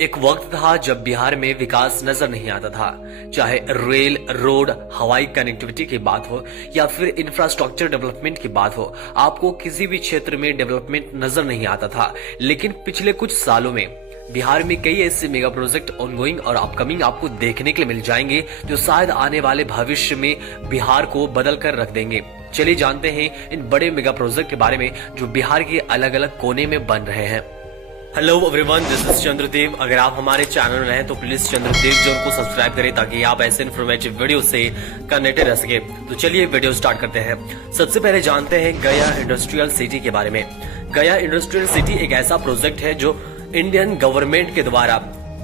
एक वक्त था जब बिहार में विकास नजर नहीं आता था। चाहे रेल, रोड, हवाई कनेक्टिविटी की बात हो या फिर इंफ्रास्ट्रक्चर डेवलपमेंट की बात हो, आपको किसी भी क्षेत्र में डेवलपमेंट नजर नहीं आता था। लेकिन पिछले कुछ सालों में बिहार में कई ऐसे मेगा प्रोजेक्ट ऑनगोइंग और अपकमिंग आपको देखने के लिए मिल जाएंगे जो शायद आने वाले भविष्य में बिहार को बदल कर रख देंगे। चलिए जानते हैं इन बड़े मेगा प्रोजेक्ट के बारे में जो बिहार के अलग अलग कोने में बन रहे हैं। Hello everyone, this is Chandradev. अगर आप हमारे चैनल में हैं तो प्लीज चंद्रदेव जोन को सब्सक्राइब करें ताकि आप ऐसे इन्फॉर्मेटिव वीडियो से कनेक्टेड रह सके। तो चलिए वीडियो स्टार्ट करते हैं। सबसे पहले जानते हैं गया इंडस्ट्रियल सिटी के बारे में। गया इंडस्ट्रियल सिटी एक ऐसा प्रोजेक्ट है जो इंडियन गवर्नमेंट के द्वारा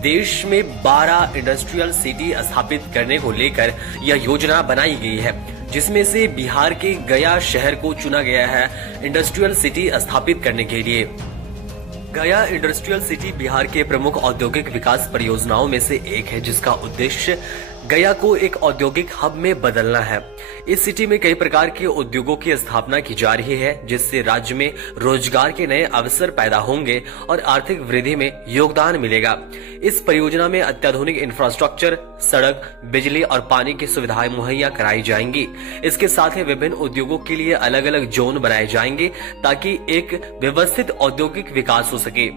देश में 12 इंडस्ट्रियल सिटी स्थापित करने को लेकर यह योजना बनाई गई है, जिसमें से बिहार के गया शहर को चुना गया है इंडस्ट्रियल सिटी स्थापित करने के लिए। गया इंडस्ट्रियल सिटी बिहार के प्रमुख औद्योगिक विकास परियोजनाओं में से एक है, जिसका उद्देश्य गया को एक औद्योगिक हब में बदलना है। इस सिटी में कई प्रकार के उद्योगों की स्थापना की जा रही है, जिससे राज्य में रोजगार के नए अवसर पैदा होंगे और आर्थिक वृद्धि में योगदान मिलेगा। इस परियोजना में अत्याधुनिक इंफ्रास्ट्रक्चर, सड़क, बिजली और पानी की सुविधाएं मुहैया कराई जाएंगी। इसके साथ ही विभिन्न उद्योगों के लिए अलग अलग जोन बनाए जाएंगे ताकि एक व्यवस्थित औद्योगिक विकास हो सके।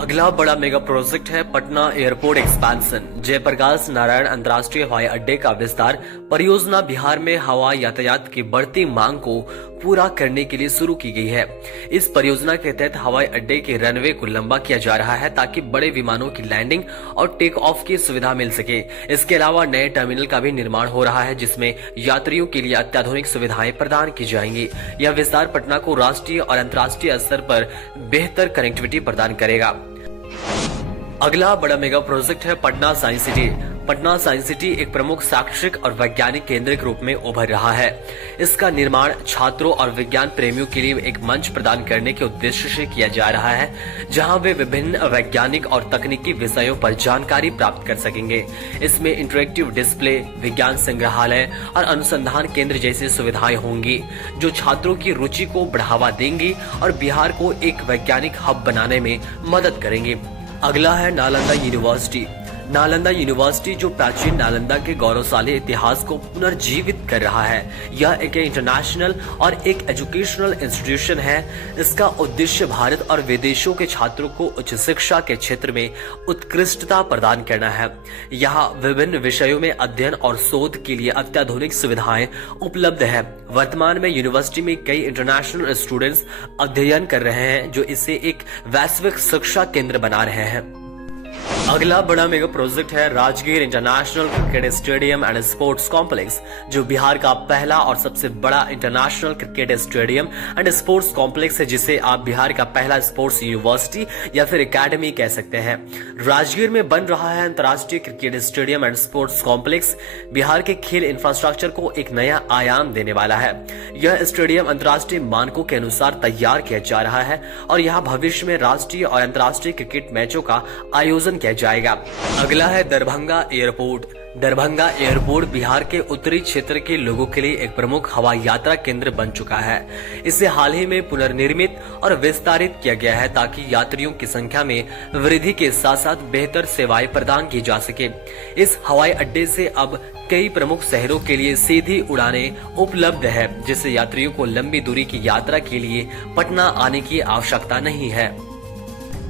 अगला बड़ा मेगा प्रोजेक्ट है पटना एयरपोर्ट एक्सपेंशन। जयप्रकाश नारायण अंतर्राष्ट्रीय हवाई अड्डे का विस्तार परियोजना बिहार में हवाई यातायात की बढ़ती मांग को पूरा करने के लिए शुरू की गई है। इस परियोजना के तहत हवाई अड्डे के रनवे को लंबा किया जा रहा है ताकि बड़े विमानों की लैंडिंग और टेक ऑफ की सुविधा मिल सके। इसके अलावा नए टर्मिनल का भी निर्माण हो रहा है, जिसमें यात्रियों के लिए अत्याधुनिक सुविधाएं प्रदान की जाएंगी। यह विस्तार पटना को राष्ट्रीय और अंतर्राष्ट्रीय स्तर पर बेहतर कनेक्टिविटी प्रदान करेगा। अगला बड़ा मेगा प्रोजेक्ट है Patna science city. Patna science city एक प्रमुख शैक्षिक और वैज्ञानिक केंद्र के रूप में उभर रहा है। इसका निर्माण छात्रों और विज्ञान प्रेमियों के लिए एक मंच प्रदान करने के उद्देश्य से किया जा रहा है, जहां वे विभिन्न वैज्ञानिक और तकनीकी विषयों पर जानकारी प्राप्त कर सकेंगे। इसमें इंटरेक्टिव डिस्प्ले, विज्ञान संग्रहालय और अनुसंधान केंद्र जैसी सुविधाएं होंगी, जो छात्रों की रुचि को बढ़ावा देंगी और बिहार को एक वैज्ञानिक हब बनाने में मदद करेंगे। अगला है नालंदा यूनिवर्सिटी। नालंदा यूनिवर्सिटी जो प्राचीन नालंदा के गौरवशाली इतिहास को पुनर्जीवित कर रहा है। यह एक इंटरनेशनल और एक एजुकेशनल इंस्टीट्यूशन है। इसका उद्देश्य भारत और विदेशों के छात्रों को उच्च शिक्षा के क्षेत्र में उत्कृष्टता प्रदान करना है। यहाँ विभिन्न विषयों में अध्ययन और शोध के लिए अत्याधुनिक सुविधाएं उपलब्ध है। वर्तमान में यूनिवर्सिटी में कई इंटरनेशनल स्टूडेंट्स अध्ययन कर रहे हैं, जो इसे एक वैश्विक शिक्षा केंद्र बना रहे हैं। अगला बड़ा मेगा प्रोजेक्ट है Rajgir international cricket stadium and sports complex, जो बिहार का पहला और सबसे बड़ा international cricket stadium and sports complex है, जिसे आप बिहार का पहला स्पोर्ट्स यूनिवर्सिटी या फिर एकेडमी कह सकते हैं। राजगीर में बन रहा है अंतर्राष्ट्रीय cricket stadium and sports complex Bihar के खेल इंफ्रास्ट्रक्चर को एक नया आयाम देने वाला है। यह स्टेडियम अंतर्राष्ट्रीय मानकों के अनुसार तैयार किया जा रहा है और यहाँ भविष्य में राष्ट्रीय और अंतर्राष्ट्रीय क्रिकेट मैचों का आयोजन किया जाएगा। अगला है दरभंगा एयरपोर्ट। दरभंगा एयरपोर्ट बिहार के उत्तरी क्षेत्र के लोगों के लिए एक प्रमुख हवाई यात्रा केंद्र बन चुका है। इसे हाल ही में पुनर्निर्मित और विस्तारित किया गया है ताकि यात्रियों की संख्या में वृद्धि के साथ साथ बेहतर सेवाएं प्रदान की जा सके। इस हवाई अड्डे से अब कई प्रमुख शहरों के लिए सीधी उड़ानें उपलब्ध है, जिससे यात्रियों को लंबी दूरी की यात्रा के लिए पटना आने की आवश्यकता नहीं है।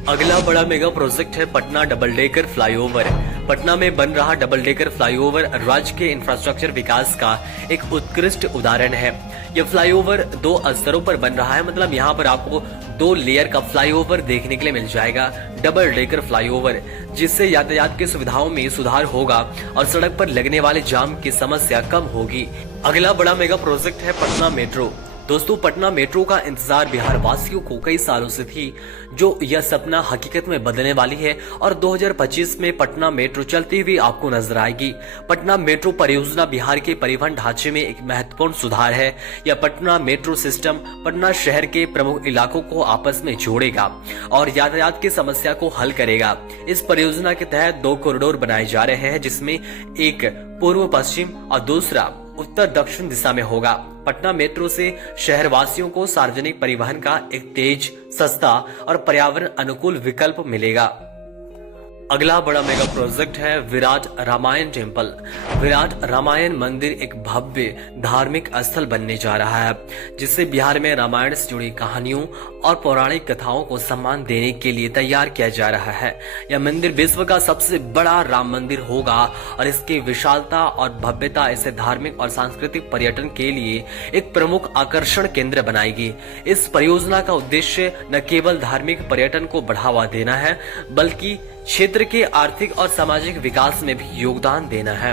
अगला बड़ा मेगा प्रोजेक्ट है Patna double decker flyover. Patna में बन रहा डबल डेकर फ्लाईओवर राज्य के इंफ्रास्ट्रक्चर विकास का एक उत्कृष्ट उदाहरण है। यह फ्लाईओवर 2 स्तरों पर बन रहा है, मतलब यहाँ पर आपको 2 लेयर का फ्लाईओवर देखने के लिए मिल जाएगा, डबल डेकर फ्लाईओवर, जिससे यातायात की सुविधाओं में सुधार होगा और सड़क पर लगने वाले जाम की समस्या कम होगी। अगला बड़ा मेगा प्रोजेक्ट है पटना मेट्रो। दोस्तों, पटना मेट्रो का इंतजार बिहार वासियों को कई सालों से थी, जो यह सपना हकीकत में बदलने वाली है और 2025 में पटना मेट्रो चलती हुई आपको नजर आएगी। पटना मेट्रो परियोजना बिहार के परिवहन ढांचे में एक महत्वपूर्ण सुधार है। यह पटना मेट्रो सिस्टम पटना शहर के प्रमुख इलाकों को आपस में जोड़ेगा और यातायात की समस्या को हल करेगा। इस परियोजना के तहत 2 कॉरिडोर बनाए जा रहे हैं, जिसमें एक पूर्व पश्चिम और दूसरा उत्तर दक्षिण दिशा में होगा। पटना मेट्रो से शहरवासियों को सार्वजनिक परिवहन का एक तेज, सस्ता और पर्यावरण अनुकूल विकल्प मिलेगा। अगला बड़ा मेगा प्रोजेक्ट है विराट रामायण टेम्पल। विराट रामायण मंदिर एक भव्य धार्मिक स्थल बनने जा रहा है, जिसे बिहार में रामायण से जुड़ी कहानियों और पौराणिक कथाओं को सम्मान देने के लिए तैयार किया जा रहा है। यह मंदिर विश्व का सबसे बड़ा राम मंदिर होगा और इसकी विशालता और भव्यता इसे धार्मिक और सांस्कृतिक पर्यटन के लिए एक प्रमुख आकर्षण केंद्र बनाएगी। इस परियोजना का उद्देश्य न केवल धार्मिक पर्यटन को बढ़ावा देना है, बल्कि क्षेत्र के आर्थिक और सामाजिक विकास में भी योगदान देना है।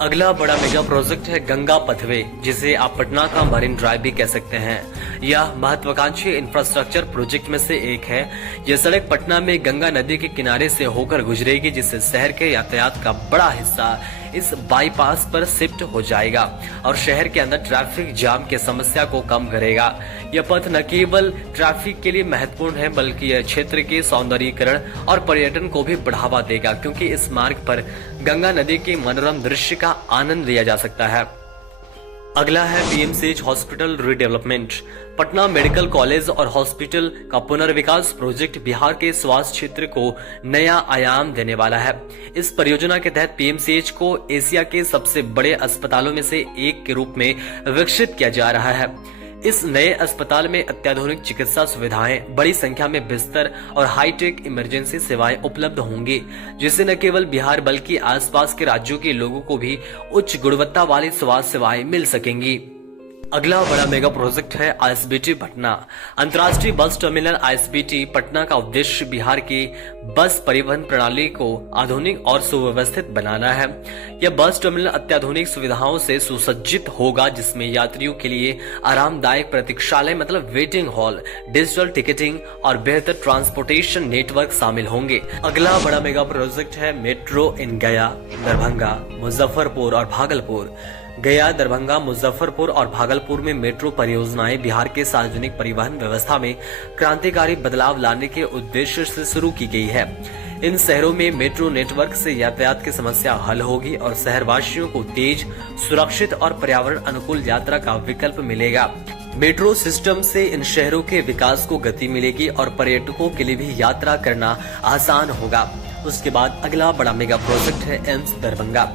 अगला बड़ा मेगा प्रोजेक्ट है गंगा पथवे, जिसे आप पटना का मरीन ड्राइव भी कह सकते हैं। यह महत्वाकांक्षी इंफ्रास्ट्रक्चर प्रोजेक्ट में से एक है। यह सड़क पटना में गंगा नदी के किनारे से होकर गुजरेगी, जिससे शहर के यातायात का बड़ा हिस्सा इस बाईपास पर शिफ्ट हो जाएगा और शहर के अंदर ट्रैफिक जाम की समस्या को कम करेगा। यह पथ न केवल ट्रैफिक के लिए महत्वपूर्ण है, बल्कि यह क्षेत्र के सौंदर्यीकरण और पर्यटन को भी बढ़ावा देगा, क्योंकि इस मार्ग पर गंगा नदी के मनोरम दृश्य का आनंद लिया जा सकता है। अगला है PMCH hospital redevelopment. Patna medical college और हॉस्पिटल का पुनर्विकास प्रोजेक्ट बिहार के स्वास्थ्य क्षेत्र को नया आयाम देने वाला है। इस परियोजना के तहत पीएमसीएच को एशिया के सबसे बड़े अस्पतालों में से एक के रूप में विकसित किया जा रहा है। इस नए अस्पताल में अत्याधुनिक चिकित्सा सुविधाएं, बड़ी संख्या में बिस्तर और हाईटेक इमरजेंसी सेवाएं उपलब्ध होंगी, जिससे न केवल बिहार बल्कि आसपास के राज्यों के लोगों को भी उच्च गुणवत्ता वाली स्वास्थ्य सेवाएं मिल सकेंगी। अगला बड़ा मेगा प्रोजेक्ट है आईएसबीटी पटना। अंतर्राष्ट्रीय बस टर्मिनल आईएसबीटी पटना का उद्देश्य बिहार की बस परिवहन प्रणाली को आधुनिक और सुव्यवस्थित बनाना है। यह बस टर्मिनल अत्याधुनिक सुविधाओं से सुसज्जित होगा, जिसमें यात्रियों के लिए आरामदायक प्रतीक्षालय मतलब वेटिंग हॉल, डिजिटल टिकटिंग और बेहतर ट्रांसपोर्टेशन नेटवर्क शामिल होंगे। अगला बड़ा मेगा प्रोजेक्ट है मेट्रो इन गया, दरभंगा, मुजफ्फरपुर और भागलपुर। गया, दरभंगा, मुजफ्फरपुर और भागलपुर में मेट्रो परियोजनाएं बिहार के सार्वजनिक परिवहन व्यवस्था में क्रांतिकारी बदलाव लाने के उद्देश्य से शुरू की गई है। इन शहरों में मेट्रो नेटवर्क से यातायात की समस्या हल होगी और शहरवासियों को तेज, सुरक्षित और पर्यावरण अनुकूल यात्रा का विकल्प मिलेगा। मेट्रो सिस्टम से इन शहरों के विकास को गति मिलेगी और पर्यटकों के लिए भी यात्रा करना आसान होगा। उसके बाद अगला बड़ा मेगा प्रोजेक्ट है एम्स दरभंगा।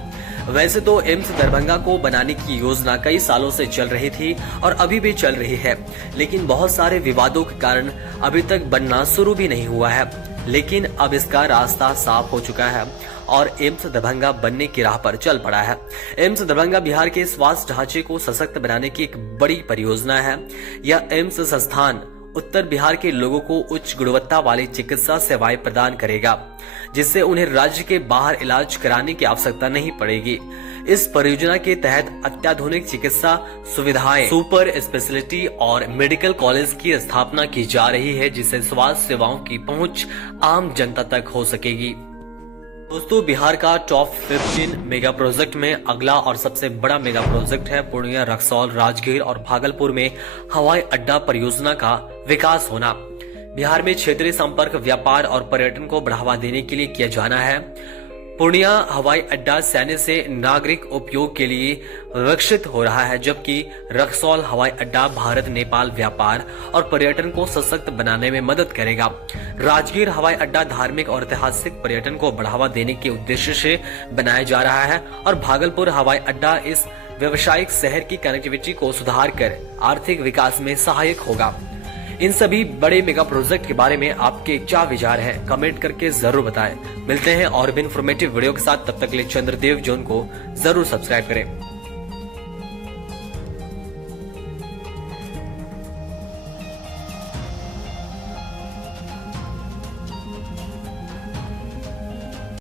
वैसे तो एम्स दरभंगा को बनाने की योजना कई सालों से चल रही थी और अभी भी चल रही है, लेकिन बहुत सारे विवादों के कारण अभी तक बनना शुरू भी नहीं हुआ है। लेकिन अब इसका रास्ता साफ हो चुका है और एम्स दरभंगा बनने की राह पर चल पड़ा है। एम्स दरभंगा बिहार के स्वास्थ्य ढांचे को सशक्त बनाने की एक बड़ी परियोजना है। यह एम्स संस्थान उत्तर बिहार के लोगों को उच्च गुणवत्ता वाली चिकित्सा सेवाएं प्रदान करेगा, जिससे उन्हें राज्य के बाहर इलाज कराने की आवश्यकता नहीं पड़ेगी। इस परियोजना के तहत अत्याधुनिक चिकित्सा सुविधाएं, सुपर स्पेशलिटी और मेडिकल कॉलेज की स्थापना की जा रही है, जिससे स्वास्थ्य सेवाओं की पहुंच आम जनता तक हो सकेगी। दोस्तों, बिहार का टॉप 15 मेगा प्रोजेक्ट में अगला और सबसे बड़ा मेगा प्रोजेक्ट है पूर्णिया, रक्सौल, राजगीर और भागलपुर में हवाई अड्डा परियोजना का विकास होना। बिहार में क्षेत्रीय संपर्क, व्यापार और पर्यटन को बढ़ावा देने के लिए किया जाना है। पूर्णिया हवाई अड्डा सैन्य से नागरिक उपयोग के लिए विकसित हो रहा है, जबकि रक्सौल हवाई अड्डा भारत नेपाल व्यापार और पर्यटन को सशक्त बनाने में मदद करेगा। राजगीर हवाई अड्डा धार्मिक और ऐतिहासिक पर्यटन को बढ़ावा देने के उद्देश्य से बनाया जा रहा है और भागलपुर हवाई अड्डा इस व्यवसायिक शहर की कनेक्टिविटी को सुधार कर आर्थिक विकास में सहायक होगा। इन सभी बड़े मेगा प्रोजेक्ट के बारे में आपके क्या विचार हैं, कमेंट करके जरूर बताएं। मिलते हैं और भी इंफॉर्मेटिव वीडियो के साथ, तब तक के लिए चंद्रदेव जोन को जरूर सब्सक्राइब करें।